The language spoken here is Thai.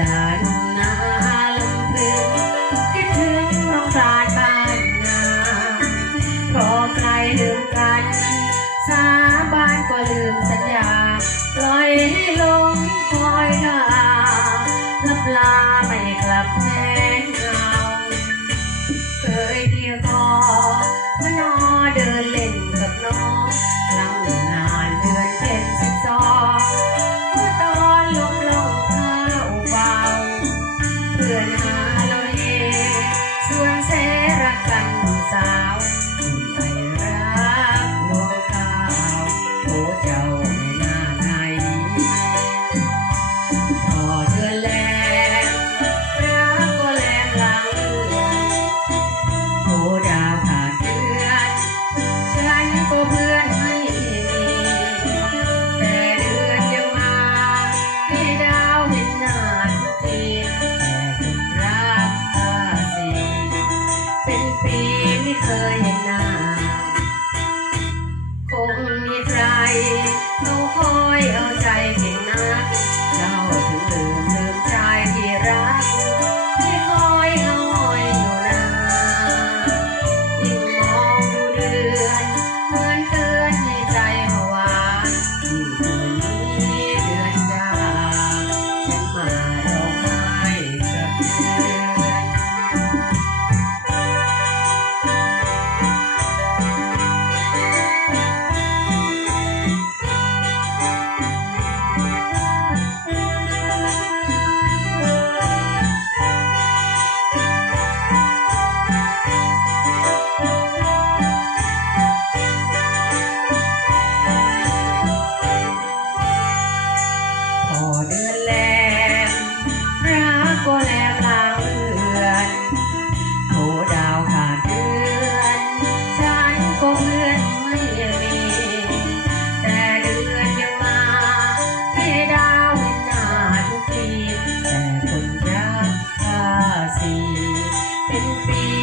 จากนาลำพึงคิดถึงน้องราดบ้านนาพอใครลืมกัสาบานก็ลืม ดูคอยเอาใจเก่ง and be.